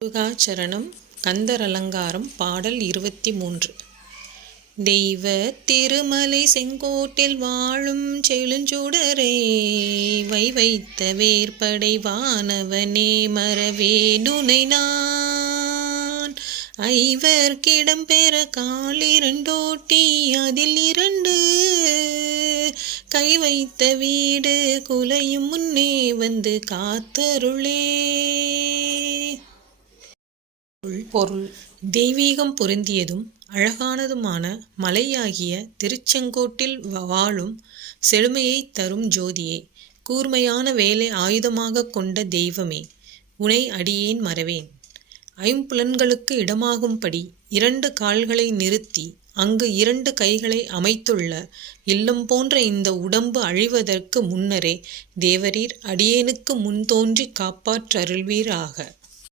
முருகாசரணம் கந்தர் அலங்காரம் பாடல் 23. தெய்வ திருமலை செங்கோட்டில் வாழும் செழுஞ்சுடரே, வைத்த வேற்படை வானவனே, மறவேனுனை நான். ஐவர் கிடம்பெற காலிரண்டோட்டி அதில் 2 கை வைத்த வீடு குலையும் முன்னே வந்து காத்தருளே. பொருள்: தெய்வீகம் பொருந்தியதும் அழகானதுமான மலையாகிய திருச்செங்கோட்டில் வாழும் செழுமையை தரும் ஜோதியே, கூர்மையான வேலை ஆயுதமாக கொண்ட தெய்வமே, உனை அடியேன் மறவேன். ஐம்புலன்களுக்கு இடமாகும்படி 2 கால்களை நிறுத்தி அங்கு 2 கைகளை அமைத்துள்ள இல்லம் போன்ற இந்த உடம்பு அழிவதற்கு முன்னரே தேவரீர் அடியேனுக்கு முன் தோன்றி காப்பாற்றருள்வீராக.